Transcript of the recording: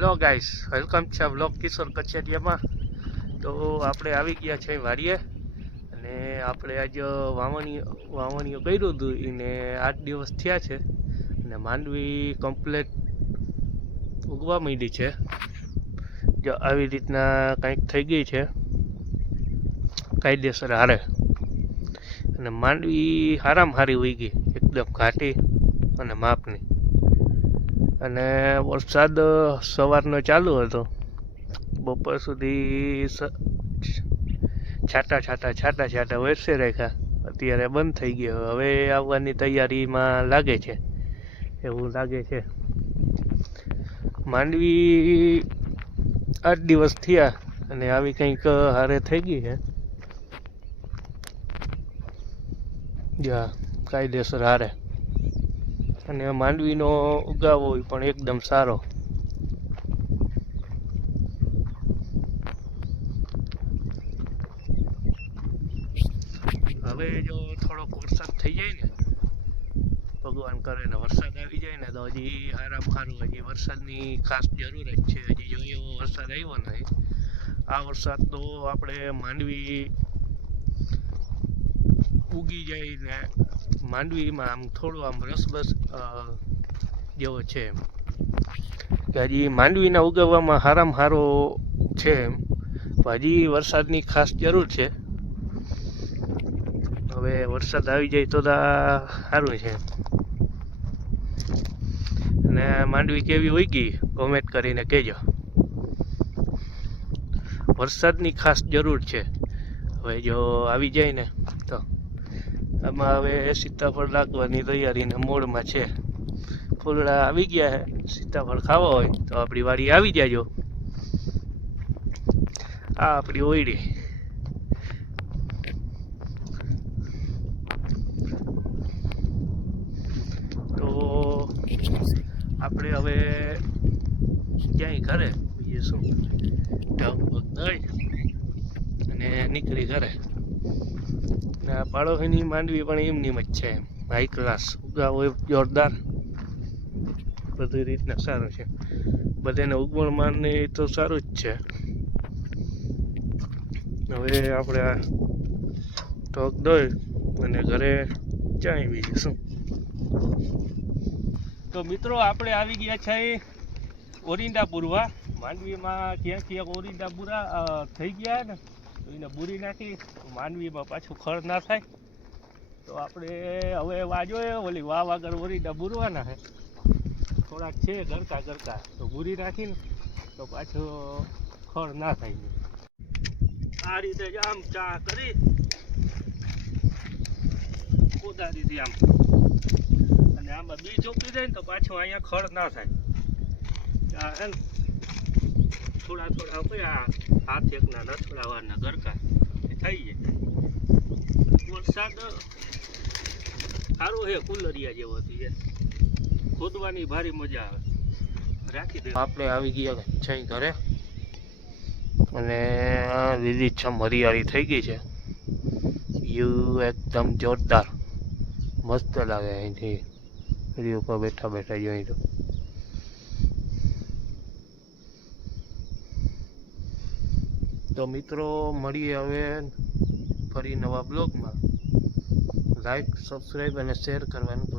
Hello guys, welcome છે blog કિશોર કચેરિયામાં. તો આપણે આવી ગયા છે વાડીએ અને આપણે આજ વાવણીઓ કર્યું હતું એને 8 દિવસ થયા છે અને માંડવી કમ્પ્લેટ ઉગવા માંડી છે. જો આવી રીતના કંઈક થઈ ગઈ છે કાયદેસર હારે, અને માંડવી હારામાં હારી ઉગી એકદમ ઘાટી અને માપની. અને વરસાદ સવારનો ચાલુ હતો, બપોર સુધી છાંટા વરસે રાખ્યા. અત્યારે બંધ થઈ ગયો, હવે આવવાની તૈયારીમાં લાગે છે એવું લાગે છે. માંડવી 8 દિવસ થયા અને આવી કંઈક હારે થઈ ગઈ છે. જા કાયદેસર હારે, અને માંડવીનો ઉગાવો પણ એકદમ સારો. હવે જો થોડોક વરસાદ થઈ જાય ને, ભગવાન કરે ને વરસાદ આવી જાય ને, તો હજી સારામાં સારું. હજી વરસાદની ખાસ જરૂર જ છે. હજી જો એવો વરસાદ આવ્યો નહીં, આ વરસાદ તો આપણે માંડવી ઉગી જાય ને માંડવીમાં આમ થોડું આમ રસબસ જેવો છે એમ, કે હજી માંડવીના ઉગાવવામાં સારામાં સારો છે એમ. હજી વરસાદની ખાસ જરૂર છે. હવે વરસાદ આવી જાય તો સારું છે. અને માંડવી કેવી ઉગી કોમેન્ટ કરીને કહેજો. વરસાદની ખાસ જરૂર છે. હવે જો આવી જાય ને તો આમાં હવે સીતાફળ લાગવાની તૈયારીના મોડમાં છે. ફૂલડા આવી ગયા છે. સીતાફળ ખાવા હોય તો આપણી વાડી આવી જાજો. આ આપણી ઓયડી. તો આપણે હવે ક્યાંય ઘરે બીજું શું, ઢગ દઈ અને નીકળી ઘરે. ને આ પાડોશીની માંડવી પણ એમની જ છે, હાઈ ક્લાસ ઉગાવો જોરદાર, બધી રીતના સારું છે. બધાને ઉગવણમાં ને તો સારું જ છે. હવે આપણે આ ઢગ દઈ અને ઘરે ક્યાંય બીજું શું. તો મિત્રો આપણે આવી ગયા છે ઓરિંડા પૂરવા. માંડવીમાં ક્યાંક ઓરિંડા પૂરા થઈ ગયા ને, તો એને બુરી નાખી માંડવીમાં પાછું ખડ ના થાય. તો આપણે હવે વાજો ઓલી વાવ આગળ ઓરિંડા બુરવાના છે. થોડાક છે ગરકા તો બુરી નાખીને તો પાછું ખડ ના થાય. આ રીતે જ આમ ચા કરી કોદારીથી આમ, અને આમાં બી ચોપી જાય ને તો પાછું અહીંયા ખડ ના થાય. થોડા કયા હાથ એકના નથોડાવાના ગરકા થઈ જાય. વરસાદ સારું છે, કુલરિયા જેવો હતી, ખોદવાની ભારી મજા આવે. રાખી દે. આપણે આવી ગયા છે ઘરે અને લીલીછમ હરિયાળી થઈ ગઈ છે. વ્યૂ એકદમ જોરદાર મસ્ત લાગે અહીંથી હરી ઉપર બેઠા જોઈ તો. તો મિત્રો મળીએ હવે ફરી નવા બ્લોગમાં. લાઈક, સબસ્ક્રાઈબ અને શેર કરવાનું